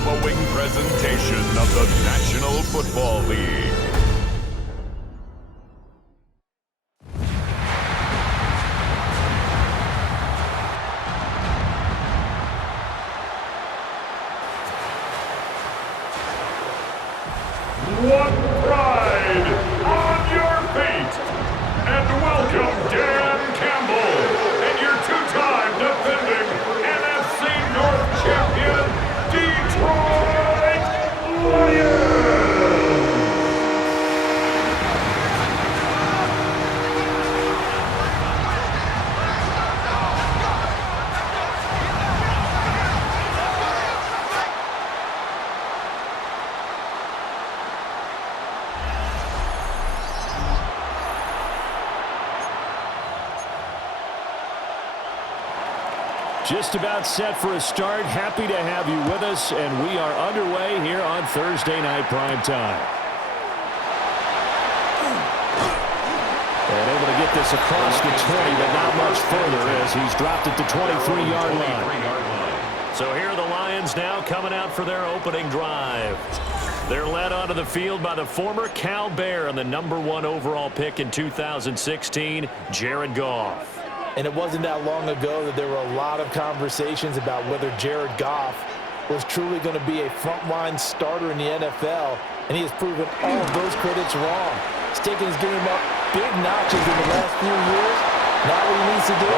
following presentation of the National Football League. What pride on your feet, and welcome Dan Campbell and your two-time defending NFC North champion, Detroit Lions! Just about set for a start. Happy to have you with us, and we are underway here on Thursday Night Primetime. And able to get this across the 20, but not much further as he's dropped it to 23-yard line. So here are the Lions now coming out for their opening drive. They're led onto the field by the former Cal Bear and the #1 overall pick in 2016, Jared Goff. And it wasn't that long ago that there were a lot of conversations about whether Jared Goff was truly going to be a frontline starter in the NFL, and he has proven all of those critics wrong. He's taken his game up big notches in the last few years. Now what he needs to do,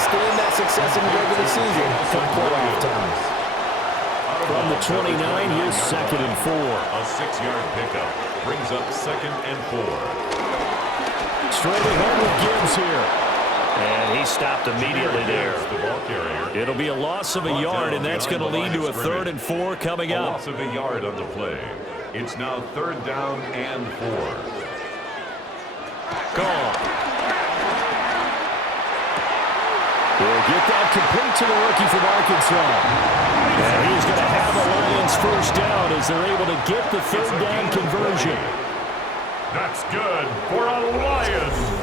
sustain that success in the regular season come playoff time. From the 29, here's 2nd and 4. A 6-yard pickup brings up 2nd and 4. Straight ahead with Gibbs here. And he stopped immediately there. It'll be a loss of a yard, and that's going to lead to a 3rd and 4 coming up. A loss of a yard on the play. It's now 3rd down and 4. Gone. He'll get that complete to the rookie from Arkansas. And he's going to have the Lions first down as they're able to get the 3rd down conversion. That's good for a Lions.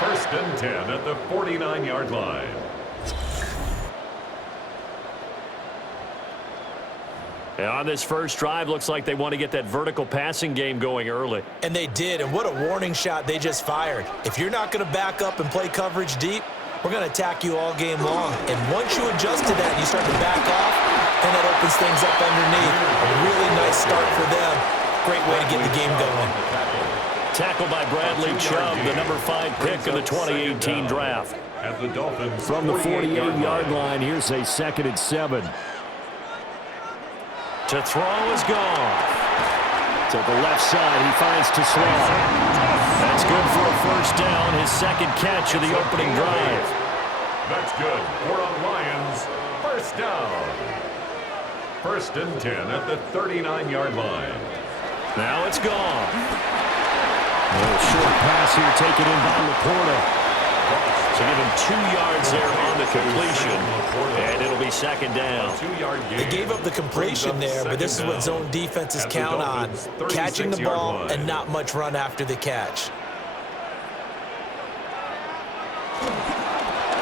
1st and 10 at the 49-yard line. And on this first drive, looks like they want to get that vertical passing game going early. And they did, and what a warning shot they just fired. If you're not going to back up and play coverage deep, we're going to attack you all game long. And once you adjust to that and you start to back off, then that opens things up underneath. A really nice start for them. Great way to get the game going. Tackled by Bradley Chubb, the #5 pick in the 2018 draft. At the Dolphins from the 48-yard line, here's a 2nd and 7. To throw is gone. To the left side, he finds Tesla. That's good for a first down, his 2nd catch of the opening drive. That's good for a Lions first down. 1st and 10 at the 39-yard line. Now it's gone. A little short pass here taken in by Laporta. So give him 2 yards there on the completion, and it'll be 2nd down. They gave up the completion there, but this is what zone defenses count on, catching the ball and not much run after the catch.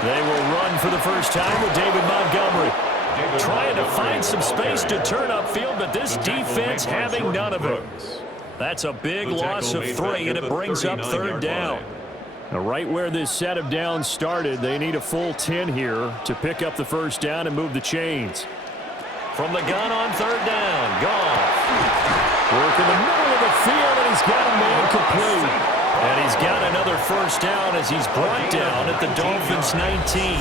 They will run for the first time with David Montgomery. Trying to find some space to turn upfield, but this defense having none of it. That's a big loss of 3, and it brings up 3rd down. Now, right where this set of downs started, they need a full 10 here to pick up the first down and move the chains. From the gun on 3rd down, Goff. Work in the middle of the field, and he's got a man complete. And he's got another first down as he's brought down at the Dolphins' 19.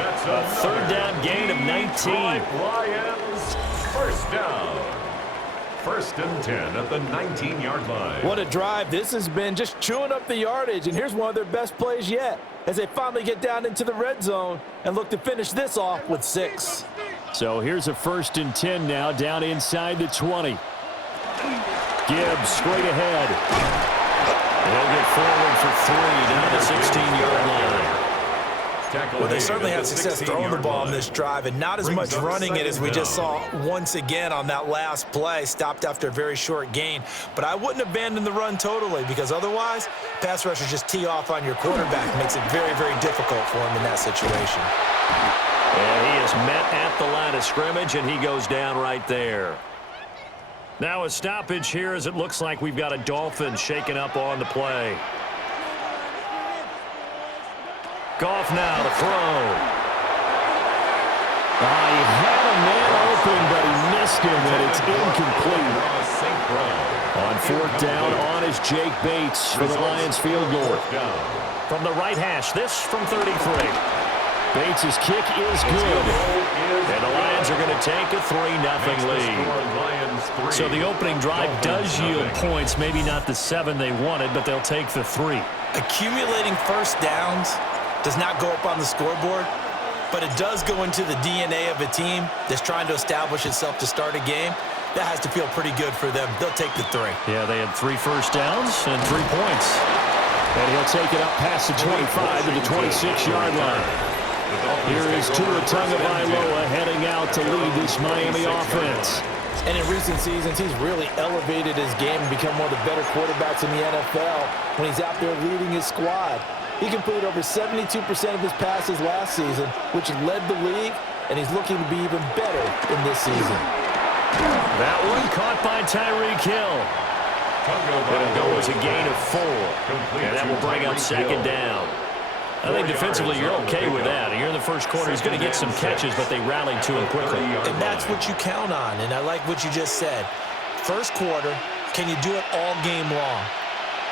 A 3rd down gain of 19. Lions first down. 1st and 10 at the 19-yard line. What a drive. This has been just chewing up the yardage, and here's one of their best plays yet as they finally get down into the red zone and look to finish this off with 6. So here's a 1st and 10 now down inside the 20. Gibbs straight ahead. He'll get forward for 3 down the 16-yard line. Well, they certainly had success throwing the ball on this drive, and not as much running it as we just saw once again on that last play. Stopped after a very short gain. But I wouldn't abandon the run totally, because otherwise, pass rushers just tee off on your quarterback. Makes it very, very difficult for him in that situation. And he is met at the line of scrimmage, and he goes down right there. Now a stoppage here as it looks like we've got a Dolphins shaken up on the play. Goff now to throw. He had a man open, but he missed him, and it's incomplete. On fourth down, on is Jake Bates for the Lions field goal. From the right hash, this from 33. Bates' kick is good. And the Lions are going to take a 3-0 lead. So the opening drive does yield points, maybe not the 7 they wanted, but they'll take the 3. Accumulating first downs does not go up on the scoreboard, but it does go into the DNA of a team that's trying to establish itself to start a game. That has to feel pretty good for them. They'll take the 3. Yeah, they had 3 first downs and 3 points. And he'll take it up past the 25 to the 26-yard line. Here is Tua Tagovailoa heading out to lead this Miami offense. And in recent seasons, he's really elevated his game and become one of the better quarterbacks in the NFL when he's out there leading his squad. He completed over 72% of his passes last season, which led the league, and he's looking to be even better in this season. That one caught by Tyreek Hill. It'll go as a gain of 4, and that will bring up second down. I think defensively you're okay with that. Here in the first quarter, he's going to get some catches, but they rallied to him quickly. And that's what you count on, and I like what you just said. First quarter, can you do it all game long?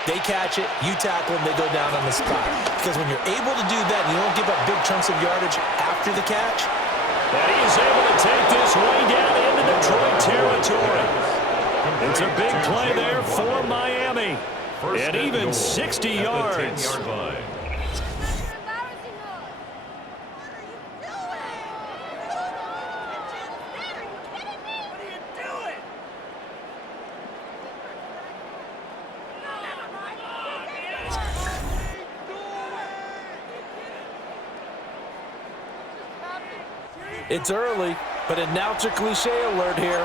They catch it, you tackle them, they go down on the spot. Because when you're able to do that, and you don't give up big chunks of yardage after the catch. And he is able to take this way down into Detroit territory. It's a big play there for Miami. And even 60 yards. It's early, but announcer cliche alert here.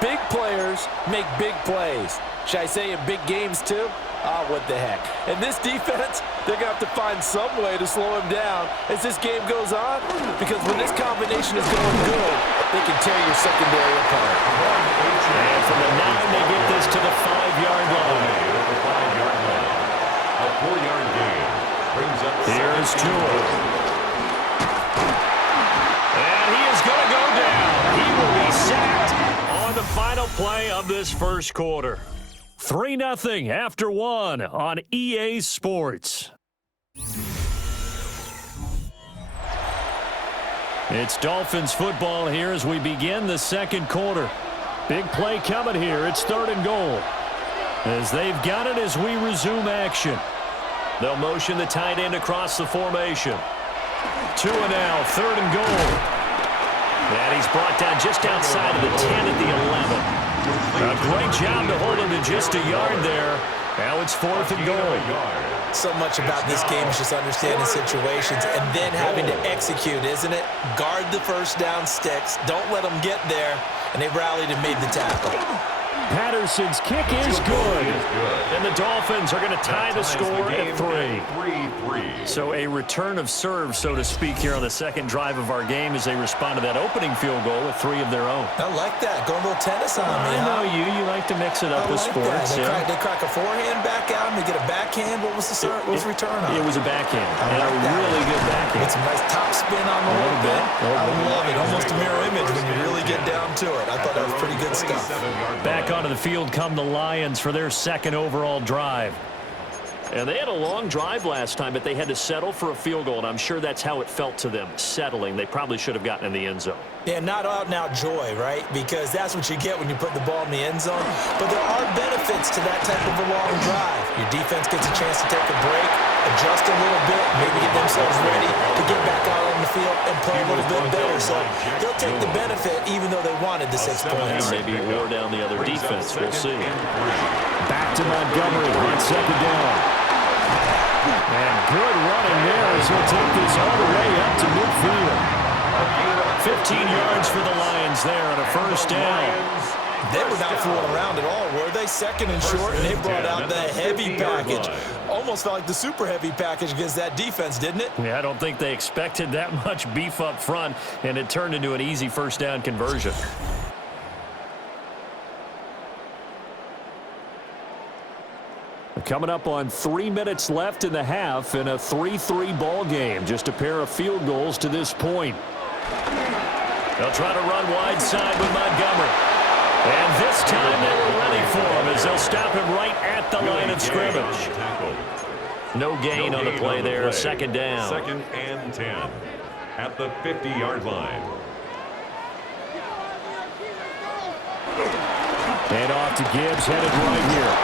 Big players make big plays. Should I say in big games too? What the heck. And this defense, they're going to have to find some way to slow him down as this game goes on, because when this combination is going good, they can tear your secondary apart. And from the 9, they get this to the 5-yard line. A 4-yard gain brings up. Here's Tua. Going to go down. He will be sacked on the final play of this first quarter. 3-0 after 1 on EA Sports. It's Dolphins football here as we begin the second quarter. Big play coming here. It's 3rd and goal. As they've got it as we resume action. They'll motion the tight end across the formation. Tua now, 3rd and goal. And he's brought down just outside of the 10 at the 11. A great job to hold him to just a yard there. Now it's 4th and goal. So much about this game is just understanding situations and then having to execute, isn't it? Guard the first down sticks. Don't let them get there. And they rallied and made the tackle. Patterson's kick is good. And the Dolphins are going to tie the score at 3. So a return of serve, so to speak, here on the second drive of our game as they respond to that opening field goal with 3 of their own. I like that. Going a little tennis on me. I know you. You like to mix it up with sports. They crack a forehand back out and they get a backhand. What was the return on? It was a backhand. And a really good backhand. Get some nice top spin on the whole bit. I love it. Almost a mirror image when you really get down to it. I thought that was pretty good stuff. Back onto the field come the Lions for their second overall drive. And they had a long drive last time, but they had to settle for a field goal, and I'm sure that's how it felt to them, settling. They probably should have gotten in the end zone. Yeah, not out-and-out joy, right? Because that's what you get when you put the ball in the end zone. But there are benefits to that type of a long drive. Your defense gets a chance to take a break, adjust a little bit, maybe get themselves ready to get back out on the field and play a little bit better. So they'll take the benefit even though they wanted the 6 points. Maybe wore down the other defense. We'll see. Back to Montgomery on second down. And good running there as he'll take this all the way up to midfield. 15 yards for the Lions there on a first down. They were not fooling around at all, were they? Second and short, and they brought out the heavy package. Almost felt like the super heavy package against that defense, didn't it? Yeah, I don't think they expected that much beef up front, and it turned into an easy first down conversion. Coming up on 3 minutes left in the half in a 3-3 ball game. Just a pair of field goals to this point. They'll try to run wide side with Montgomery. And this time they were ready for him as they'll stop him right at the line of scrimmage. No gain on the play there. Second down. 2nd and 10 at the 50-yard line. And off to Gibbs, headed right here.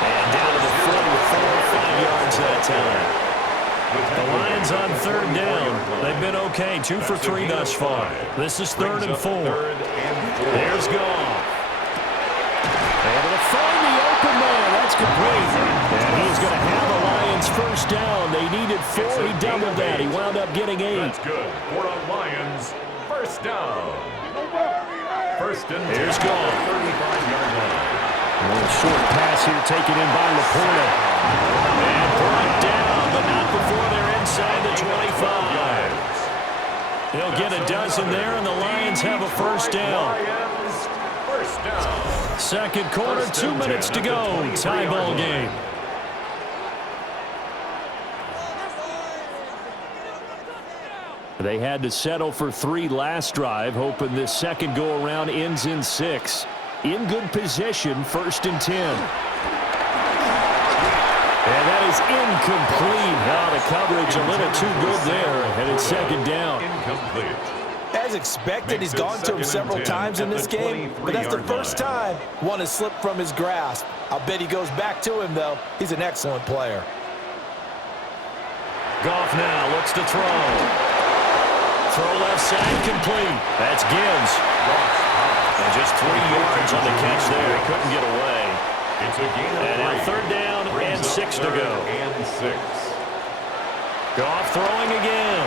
And down to the 44, 5 yards that time. The Lions on 3rd down. They've been okay, 2 for 3 thus far. This is 3rd and 4. There's Goff. Able to find the open man. That's complete. And he's going to have the Lions first down. They needed 4. He doubled that. He wound up getting 8. That's good. For the Lions, first down. First and 10. Here's Goff. 35-yard line. A little short pass here taken in by Laporta. And brought down, but not before they're inside the 25. They'll get a dozen there, and the Lions have a first down. First down. Second quarter, 2 minutes to go. Tie ball game. They had to settle for 3 last drive, hoping this second go-around ends in 6. In good position, 1st and 10. And that is incomplete. Now the coverage a little too good there, and it's 2nd down. Incomplete. As expected, he's gone to him several times in this game, but that's the first time one has slipped from his grasp. I'll bet he goes back to him, though. He's an excellent player. Goff now looks to throw. Throw left side, complete. That's Gibbs. And just 3 yards on the catch there. He couldn't get away. It's a gain of 3. And now 3rd down and 6 to go. And 6. Goff throwing again.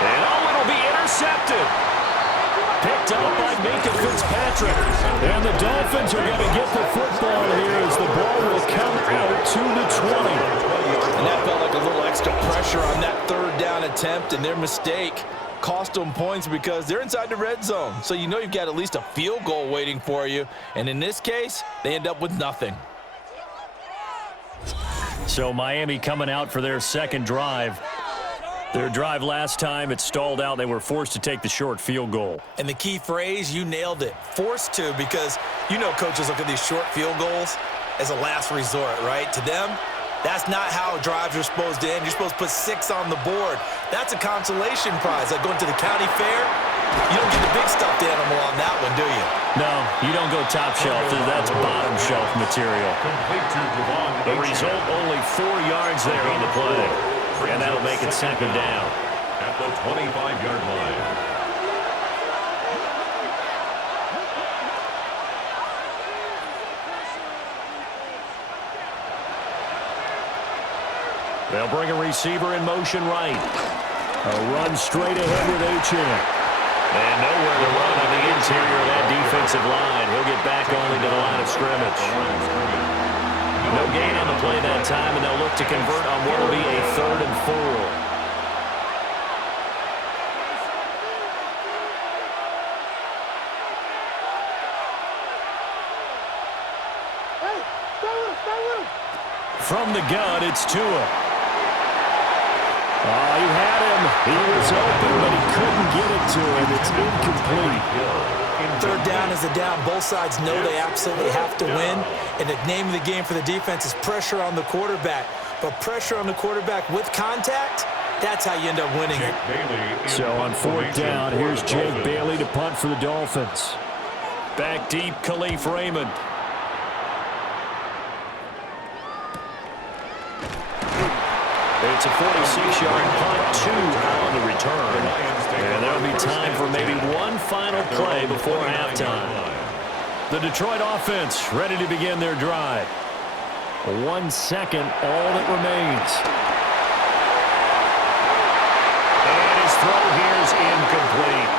And it'll be intercepted. Picked up by Minka Fitzpatrick. And the Dolphins are going to get the football here as the ball will come out to the 20. And that felt like a little extra pressure on that 3rd down attempt, and their mistake cost them points because they're inside the red zone. So you know you've got at least a field goal waiting for you. And in this case, they end up with nothing. So Miami coming out for their second drive. Their drive last time, it stalled out. They were forced to take the short field goal. And the key phrase, you nailed it. Forced to, because you know coaches look at these short field goals as a last resort, right? To them, that's not how drives are supposed to end. You're supposed to put 6 on the board. That's a consolation prize. Like going to the county fair, you don't get the big stuffed animal on that one, do you? No, you don't go top shelf. That's bottom shelf material. The result, only 4 yards there on the play. And that'll make it 2nd down. At the 25-yard line. They'll bring a receiver in motion right. A run straight ahead with Achane. And nowhere to run on the interior of that defensive line. He'll get back only to the line of scrimmage. No gain on the play that time, and they'll look to convert on what will be a 3rd and 4. From the gun, it's Tua. Oh, he had him. He was open, but he couldn't get it to him. It's incomplete. 3rd down is a down. Both sides know they absolutely have to win. And the name of the game for the defense is pressure on the quarterback. But pressure on the quarterback with contact, that's how you end up winning it. So on 4th down, here's Jake Bailey to punt for the Dolphins. Back deep, Khalif Raymond. It's a 46-yard punt, 2 on the return. And there'll be time for maybe one final play before halftime. The Detroit offense ready to begin their drive. 1 second, all that remains. And his throw here is incomplete.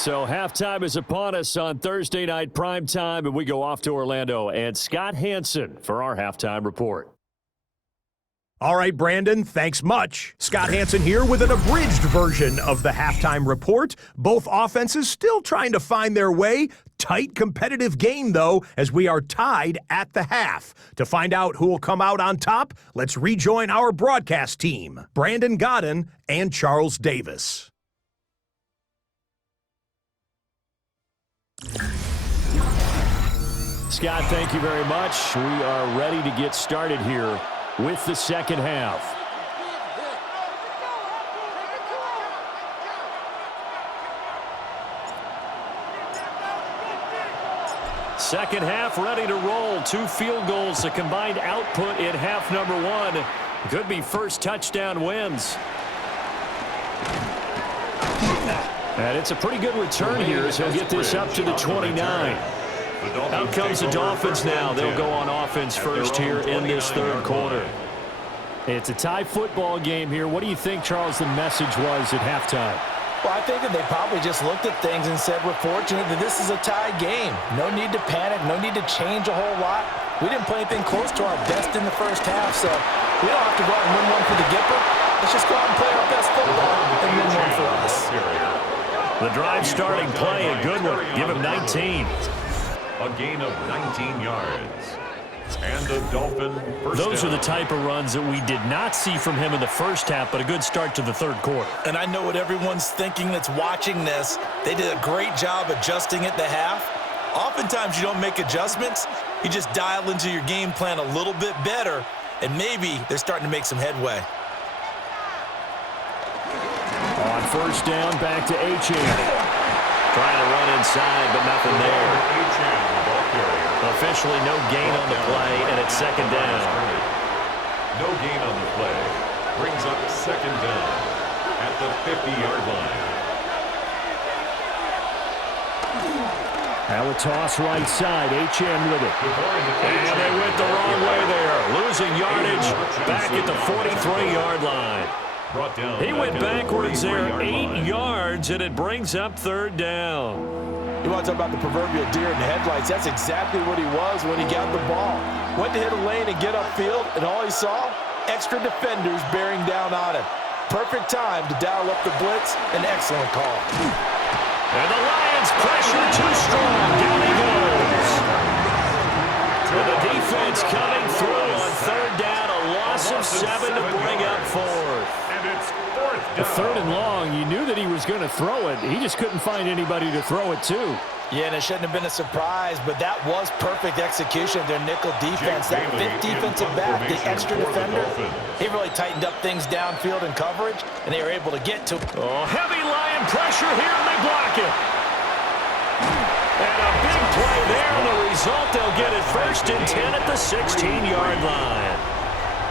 So halftime is upon us on Thursday night primetime, and we go off to Orlando. And Scott Hansen for our halftime report. All right, Brandon, thanks much. Scott Hansen here with an abridged version of the halftime report. Both offenses still trying to find their way. Tight competitive game, though, as we are tied at the half. To find out who will come out on top, let's rejoin our broadcast team, Brandon Godden and Charles Davis. Scott, thank you very much. We are ready to get started here with the second half. Second half ready to roll. 2 field goals, the combined output in half number 1. Could be first touchdown wins. And it's a pretty good return here as he'll get this up to the 29. Out comes the Dolphins now. They'll go on offense first here in this third quarter. It's a tie football game here. What do you think, Charles, the message was at halftime? Well, I think that they probably just looked at things and said, we're fortunate that this is a tie game. No need to panic. No need to change a whole lot. We didn't play anything close to our best in the first half, so we don't have to go out and win one for the Gipper. Let's just go out and play our best football and win one for us. The drive starting play, a good one. Give him 19. A gain of 19 yards. And the Dolphin first Those down. are the type of runs that we did not see from him in the first half, but a good start to the third quarter. And I know what everyone's thinking that's watching this. They did a great job adjusting at the half. Oftentimes you don't make adjustments. You just dial into your game plan a little bit better, and maybe they're starting to make some headway. On first down, back to Achane. Trying to run inside, but nothing there. Officially no gain on the play, and it's second down. No gain on the play. Brings up second down at the 50-yard line. Now a toss right side. Achane with it. And they went the wrong way there. Losing yardage back at the 43-yard line. He went backwards there 8 yards, and it brings up third down. You want to talk about the proverbial deer in the headlights? That's exactly what he was when he got the ball. Went to hit a lane and get upfield, and all he saw, extra defenders bearing down on him. Perfect time to dial up the blitz. An excellent call. And the Lions pressure too strong. Down he goes. And the defense coming through on third down. A loss of 7 to bring up fourth. The third and long, you knew that he was going to throw it. He just couldn't find anybody to throw it to. Yeah, and it shouldn't have been a surprise, but that was perfect execution of their nickel defense. That fifth defensive back, the extra defender, he really tightened up things downfield in coverage, and they were able to get to. Oh, heavy Lion pressure here, and they block it. And a big play there, and the result, they'll get it first and 10 at the 16-yard line.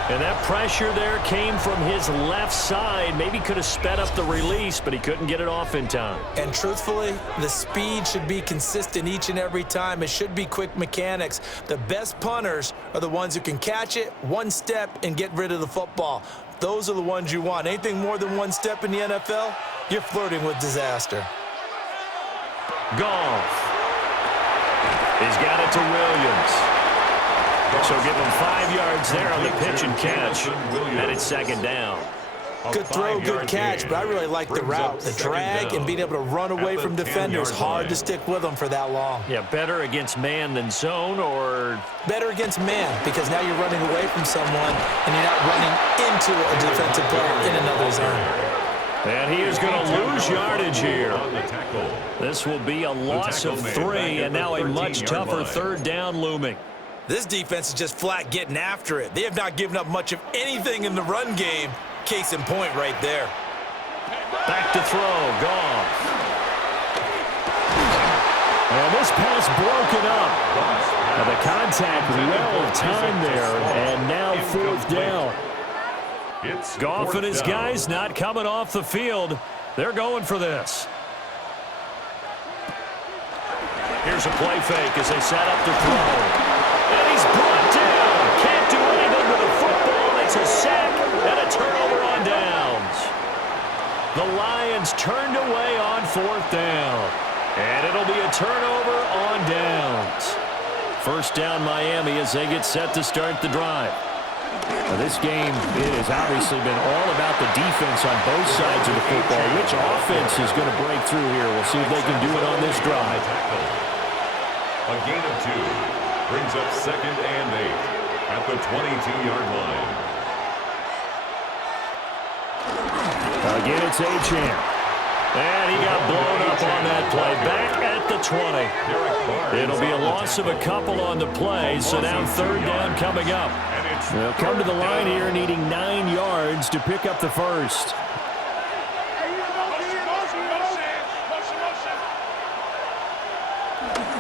And that pressure there came from his left side. Maybe could have sped up the release, but he couldn't get it off in time. And truthfully, the speed should be consistent each and every time. It should be quick mechanics. The best punters are the ones who can catch it, one step, and get rid of the football. Those are the ones you want. Anything more than one step in the NFL, you're flirting with disaster. Goff. He's got it to Williams. So give him 5 yards there on the pitch and catch. And it's second down. Good throw, good catch, but I really like the route. The drag and being able to run away from defenders. Hard to stick with them for that long. Yeah, better against man than zone, or? Better against man, because now you're running away from someone and you're not running into a defensive player in another zone. And he is going to lose yardage here. This will be a loss of 3, and now a much tougher third down looming. This defense is just flat getting after it. They have not given up much of anything in the run game. Case in point right there. Back to throw. Goff. And this pass broken up. And the contact well timed there. And now fourth down. Goff and his guys not coming off the field. They're going for this. Here's a play fake as they set up to throw. And he's brought down. Can't do anything with the football. It's a sack and a turnover on downs. The Lions turned away on 4th down. And it'll be a turnover on downs. First down Miami as they get set to start the drive. Now, this game has obviously been all about the defense on both sides of the football. Which offense is going to break through here? We'll see if they can do it on this drive. A gain of 2 brings up 2nd and 8 at the 22-yard line. Again, it's Achane. And he got blown up on that play. Back at the 20. It'll be a loss of a couple on the play, so now 3rd down coming up. They'll come to the line here needing 9 yards to pick up the first.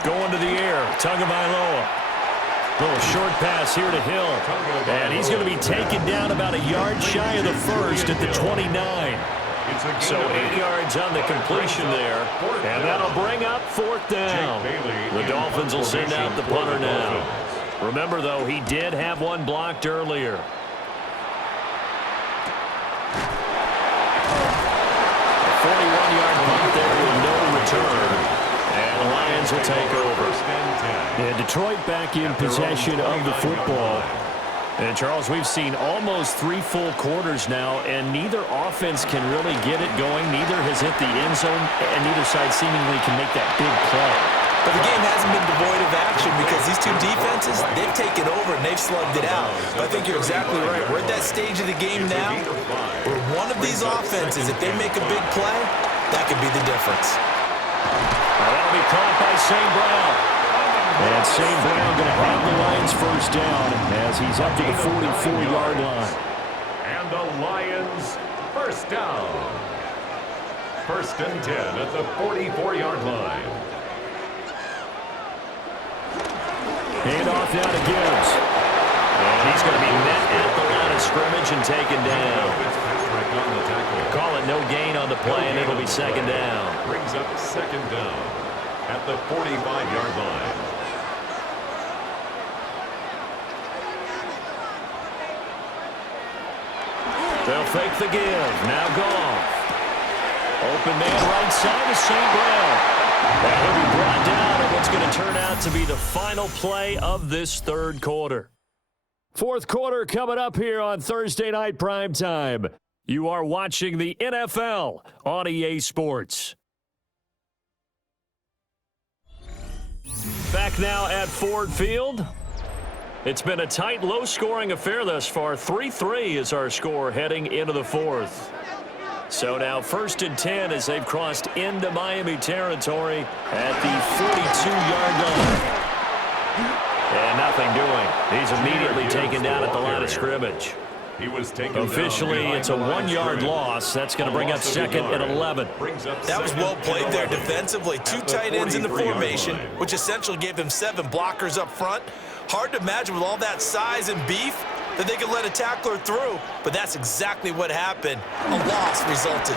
Going to the air, Tagovailoa. Little short pass here to Hill. And he's going to be taken down about a yard shy of the first at the 29. So 8 yards on the completion there. And that'll bring up 4th down. The Dolphins will send out the punter now. Remember, though, he did have one blocked earlier. A 41-yard punt there with no return. And the Lions will take over. And Detroit back in possession of the football. And, Charles, we've seen almost 3 full quarters now, and neither offense can really get it going. Neither has hit the end zone, and neither side seemingly can make that big play. But the game hasn't been devoid of action because these two defenses, they've taken over and they've slugged it out. But I think you're exactly right. We're at that stage of the game now where one of these offenses, if they make a big play, that could be the difference. That'll be caught by St. Brown. And St. Brown going to have the Lions first down as he's up to the 44-yard line. And the Lions first down. 1st and 10 at the 44-yard line. Hand off now to Gibbs. And he's going to be met at the line of scrimmage and taken down. Call it no gain on the play, and it'll be 2nd down. Brings up 2nd down at the 45-yard line. They'll fake the give. Now Goff. Open man right side to St. Brown. And he'll be brought down in what's going to turn out to be the final play of this 3rd quarter. 4th quarter coming up here on Thursday Night Primetime. You are watching the NFL on EA Sports. Back now at Ford Field. It's been a tight, low-scoring affair thus far. 3-3 is our score heading into the 4th. So now 1st and 10 as they've crossed into Miami territory at the 42-yard line. And nothing doing. He's immediately taken down at the line of scrimmage. He was taken officially, it's a 1-yard loss. That's going to bring up 2nd and 11. That was well played there defensively. 2 tight ends in the formation, which essentially gave them 7 blockers up front. Hard to imagine with all that size and beef that they could let a tackler through, but that's exactly what happened. A loss resulted.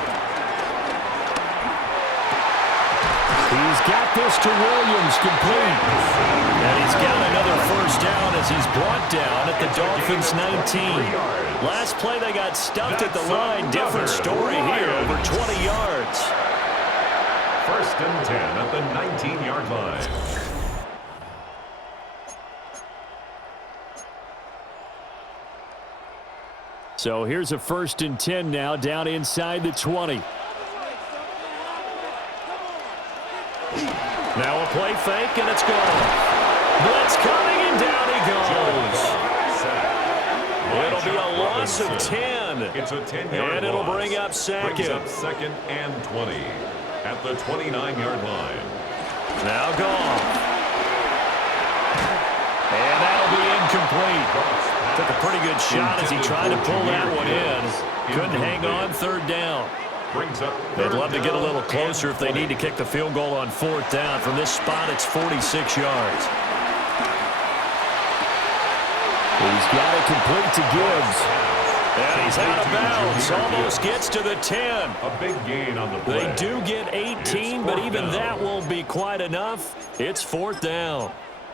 He's got this to Williams, complete. And he's got another first down as he's brought down at the Dolphins' 19. Last play they got stuffed at the line. Different story here, over 20 yards. 1st and 10 at the 19-yard line. So here's a 1st and 10 now down inside the 20. Now a play fake, and it's gone. Blitz coming, and down he goes. It'll be a loss of 10. It's a 10-yard and it'll bring up 2nd. Brings up 2nd and 20 at the 29-yard line. Now gone. And that'll be incomplete. Took a pretty good shot as he tried to pull that one in. Couldn't hang on 3rd down. They'd love to get a little closer if they need to kick the field goal on 4th down. From this spot, it's 46 yards. He's got it complete to Gibbs. And he's out of bounds. Almost gets to the 10. A big gain on the play. They do get 18, but even that won't be quite enough. It's 4th down.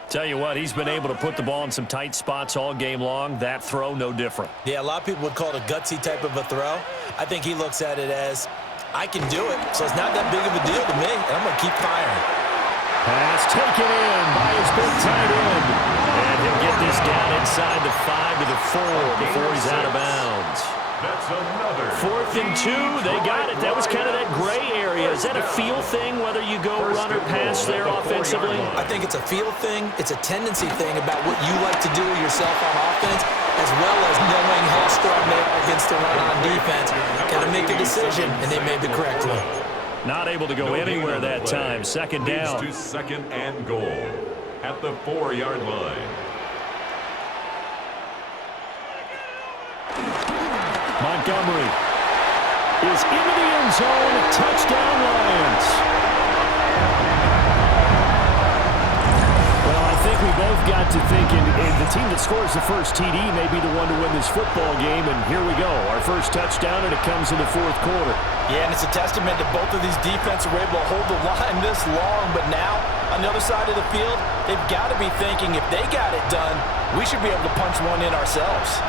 Tell you what, he's been able to put the ball in some tight spots all game long. That throw, no different. Yeah, a lot of people would call it a gutsy type of a throw. I think he looks at it as, I can do it, so it's not that big of a deal to me, and I'm going to keep firing. Pass taken in by his big tight end. And he'll get this down inside the 5 to the 4 before he's out of bounds. That's another. 4th and 2. They got it. That was kind of that gray area. Is that a feel thing, whether you go run or pass there offensively? I think it's a feel thing. It's a tendency thing about what you like to do yourself on offense, as well as knowing how strong they are against the run on defense. Got to make a decision, and they made the correct one. Not able to go anywhere that time. Second down. Leads to 2nd and goal at the 4-yard line. Montgomery is into the end zone. Touchdown, Lions. Well, I think we both got to thinking the team that scores the first TD may be the one to win this football game, and here we go. Our first touchdown, and it comes in the 4th quarter. Yeah, and it's a testament that both of these defenses were able to hold the line this long, but now on the other side of the field, they've got to be thinking if they got it done, we should be able to punch one in ourselves.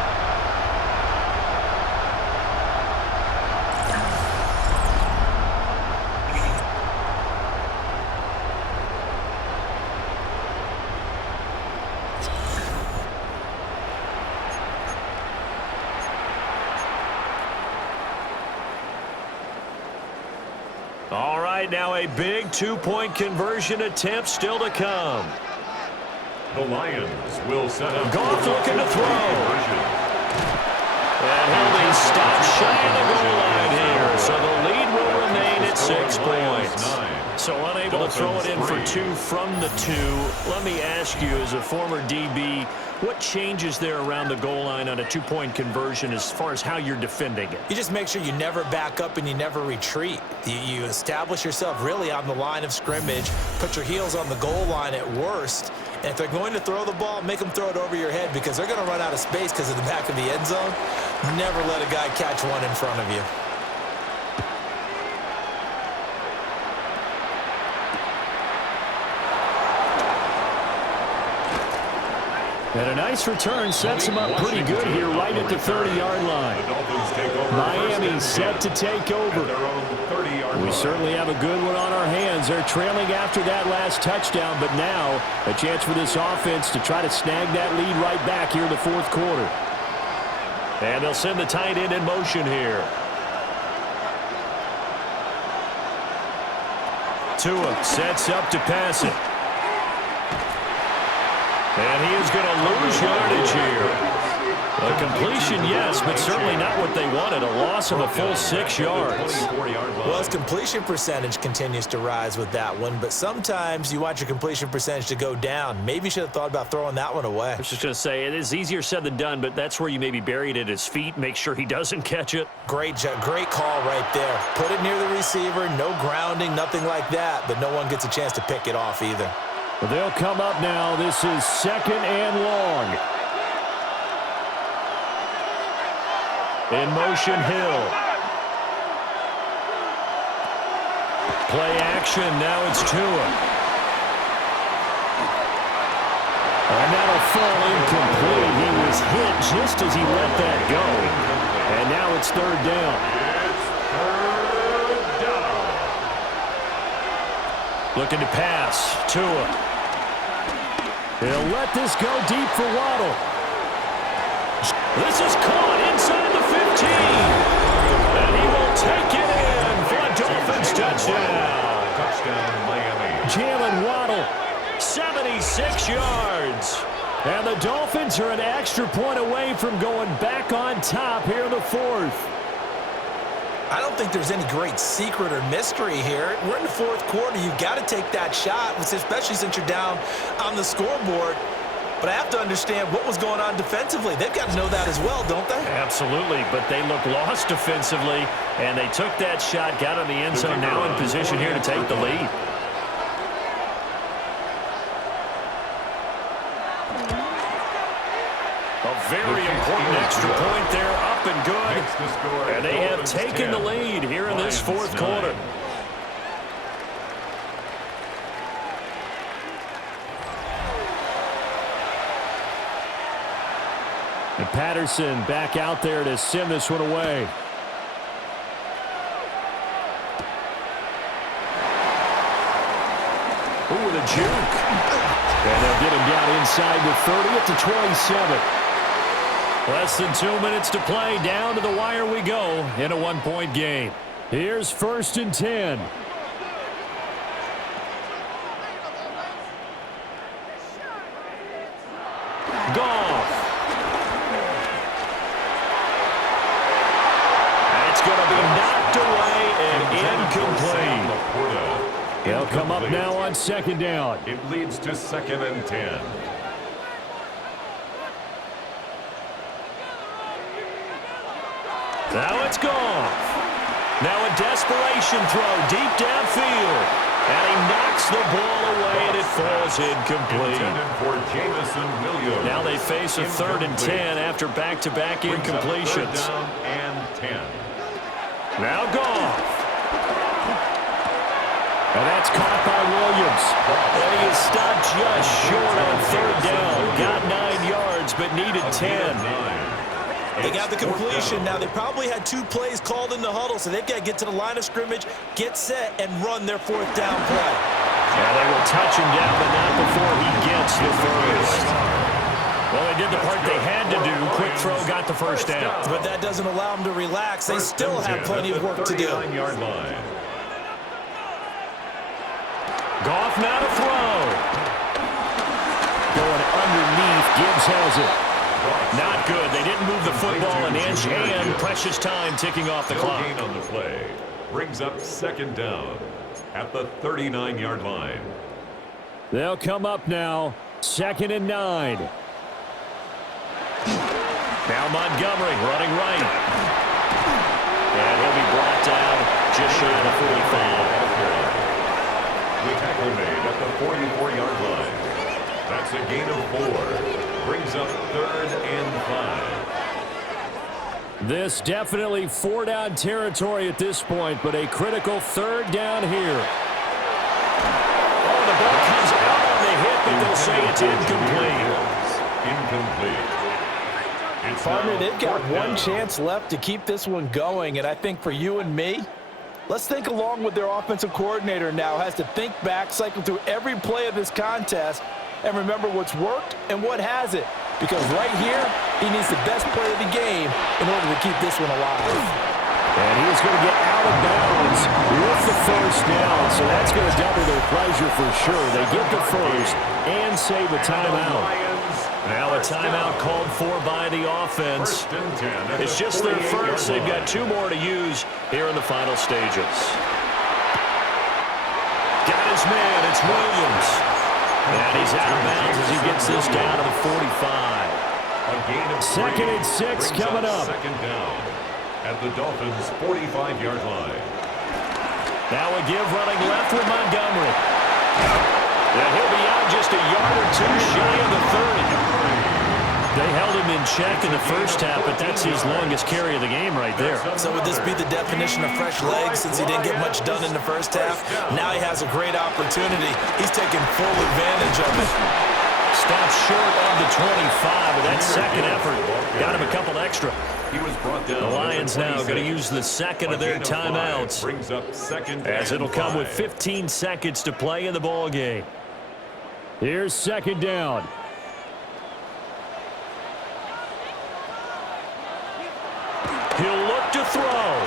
All right, now a big 2-point conversion attempt still to come. The Lions will set up. Goff looking to throw. And he'll be stopped shy of the goal line here. So the lead will remain at 6 points. So unable to throw it in for 2 from the 2. Let me ask you, as a former DB, what changes there around the goal line on a 2-point conversion as far as how you're defending it? You just make sure you never back up and you never retreat. You establish yourself really on the line of scrimmage, put your heels on the goal line at worst, and if they're going to throw the ball, make them throw it over your head because they're going to run out of space because of the back of the end zone. Never let a guy catch one in front of you. And a nice return sets him up pretty good here right at the 30-yard line. Miami set to take over. We certainly have a good one on our hands. They're trailing after that last touchdown, but now a chance for this offense to try to snag that lead right back here in the 4th quarter. And they'll send the tight end in motion here. Tua sets up to pass it. And he is going to lose yardage here. A completion, yes, but certainly not what they wanted. A loss of a full 6 yards. Well, his completion percentage continues to rise with that one, but sometimes you want your completion percentage to go down. Maybe you should have thought about throwing that one away. I was just going to say, it is easier said than done, but that's where you maybe bury it at his feet. Make sure he doesn't catch it. Great call right there. Put it near the receiver, no grounding, nothing like that, but no one gets a chance to pick it off either. Well, they'll come up now. This is 2nd and long. In motion, Hill. Play action. Now it's Tua. And that'll fall incomplete. He was hit just as he let that go. And now it's 3rd down. Looking to pass. Tua. He'll let this go deep for Waddle. This is caught inside the 15. And he will take it in for a Dolphins touchdown. Touchdown, Miami. Jalen Waddle, 76 yards. And the Dolphins are an extra point away from going back on top here in the 4th. I don't think there's any great secret or mystery here. We're in the 4th quarter. You've got to take that shot, especially since you're down on the scoreboard. But I have to understand what was going on defensively. They've got to know that as well, don't they? Absolutely, but they look lost defensively, and they took that shot, got on the end zone, now in position here to take the lead. A very important extra point there, up and good. And they have taken the lead here in this 4th quarter. And Patterson back out there to send this one away. a juke. And they'll get him down inside the 30 at the 27. Less than 2 minutes to play. Down to the wire we go in a one-point game. Here's 1st and 10. Goff. It's going to be knocked away and incomplete. They'll come up now on 2nd down. It leads to 2nd and 10. Now it's Goff. Now a desperation throw deep downfield. And he knocks the ball away, and it falls incomplete. Now they face a 3rd and 10 after back-to-back incompletions. Down and 10. Now Goff. And that's caught by Williams. And he is stopped just short on 3rd down. Got 9 yards, but needed 10. They got the completion. Now, they probably had 2 plays called in the huddle, so they've got to get to the line of scrimmage, get set, and run their 4th down play. Yeah, they will touch him down, but not before he gets the first. Well, they did the part they had to do. Quick throw got the first down. But that doesn't allow them to relax. They still have plenty of work to do. Goff now to throw. Going underneath. Gibbs has it. Not good. They didn't move the football an inch, and precious time ticking off the clock. Gain on the play brings up 2nd down at the 39-yard line. They'll come up now, 2nd and 9. Now Montgomery running right. And he'll be brought down just shy of the 45. The tackle made at the 44-yard line. That's a gain of 4. Brings up 3rd and 5. This definitely 4-down territory at this point, but a critical 3rd down here. Oh, the ball comes out on the hit, but they'll say it's incomplete. Partner, they've got one chance left to keep this one going, and I think for you and me, let's think along with their offensive coordinator now. Has to think back, cycle through every play of this contest, and remember what's worked and what hasn't. Because right here, he needs the best play of the game in order to keep this one alive. And he's going to get out of bounds with the first down, so that's going to double their pleasure for sure. They get the first and save a timeout. Now a timeout called for by the offense. It's just their first. They've got 2 more to use here in the final stages. Got his man. It's Williams. And he's out of bounds as he gets this down to the 45. 2nd and 6 coming up. 2nd down at the Dolphins' 45-yard line. Now a give running left with Montgomery. And he'll be out just a yard or 2 shy of the 30. They held him in check in the first half, but that's his longest carry of the game right there. So would this be the definition of fresh legs since he didn't get much done in the first half? Now he has a great opportunity. He's taking full advantage of it. Stopped short of the 25, but that second effort got him a couple extra. The Lions now going to use the second of their timeouts, as it'll come with 15 seconds to play in the ball game. Here's 2nd down. He'll look to throw.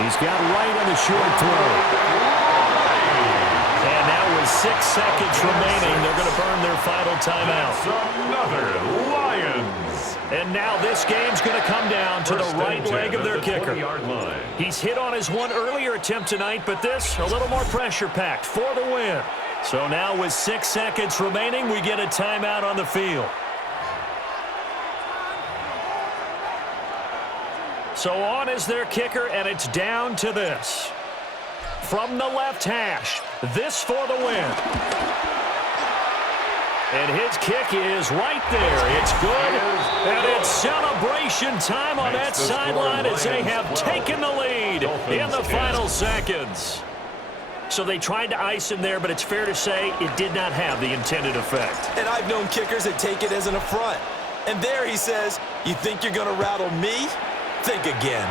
He's got right on the short throw. And now with 6 seconds remaining, they're going to burn their final timeout. Another Lions. And now this game's going to come down to the right leg of their kicker. He's hit on his one earlier attempt tonight, but this a little more pressure-packed for the win. So now with 6 seconds remaining, we get a timeout on the field. So on is their kicker, and it's down to this. From the left hash, this for the win. And his kick is right there. It's good, and it's celebration time on that sideline as they have taken the lead in the final seconds. So they tried to ice him there, but it's fair to say it did not have the intended effect. And I've known kickers that take it as an affront. And there he says, you think you're going to rattle me? Think again.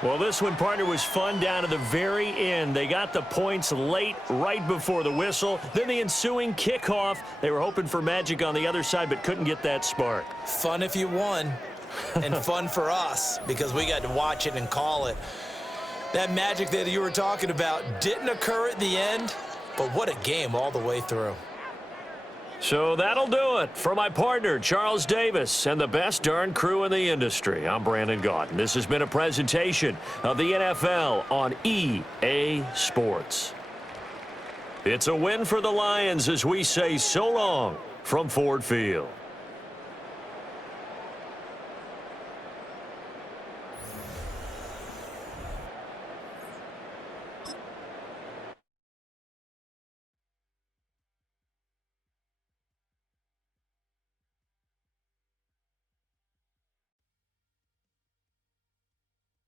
Well, this one, partner, was fun down to the very end. They got the points late, right before the whistle. Then the ensuing kickoff. They were hoping for magic on the other side, but couldn't get that spark. Fun if you won, and fun for us because we got to watch it and call it. That magic that you were talking about didn't occur at the end, but what a game all the way through. So that'll do it for my partner, Charles Davis, and the best darn crew in the industry. I'm Brandon Gaudin. This has been a presentation of the NFL on EA Sports. It's a win for the Lions as we say so long from Ford Field.